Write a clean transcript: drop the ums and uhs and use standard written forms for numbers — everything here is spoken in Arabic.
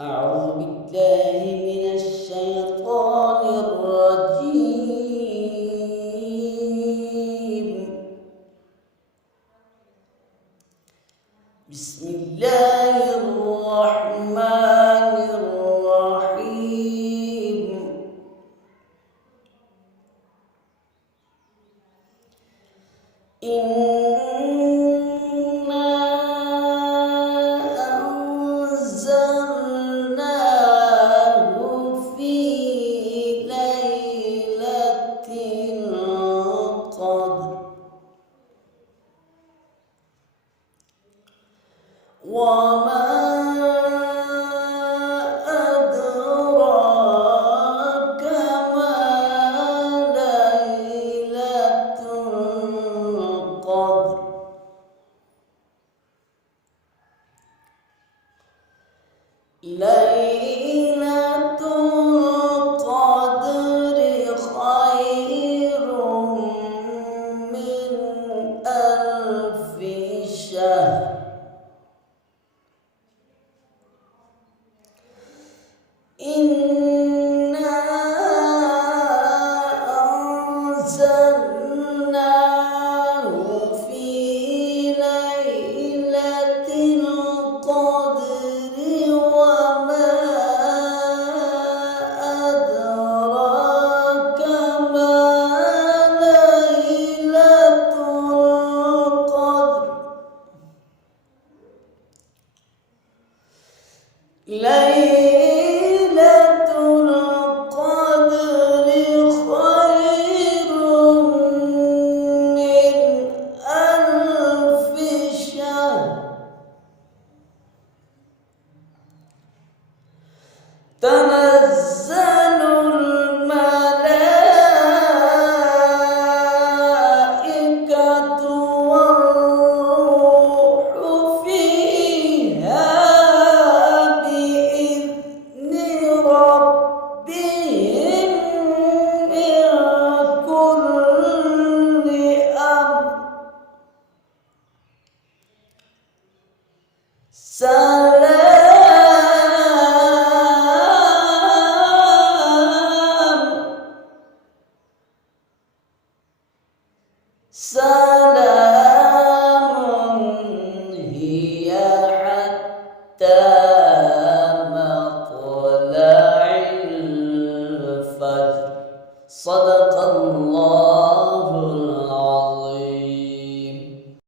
أعوذ بالله من الشيطان الرجيم. بسم الله الرحمن الرحيم. وما أدراك ما ليلة القدر. ليلة القدر خير من ألف شهر. إنا أنزلناه في ليلة القدر وما أدراك ما ليلة القدر. ليلة القدر خير من ألف شهر. تنزل الملائكة والروح فيها بإذن ربهم من كل أمر. سلام هي حتى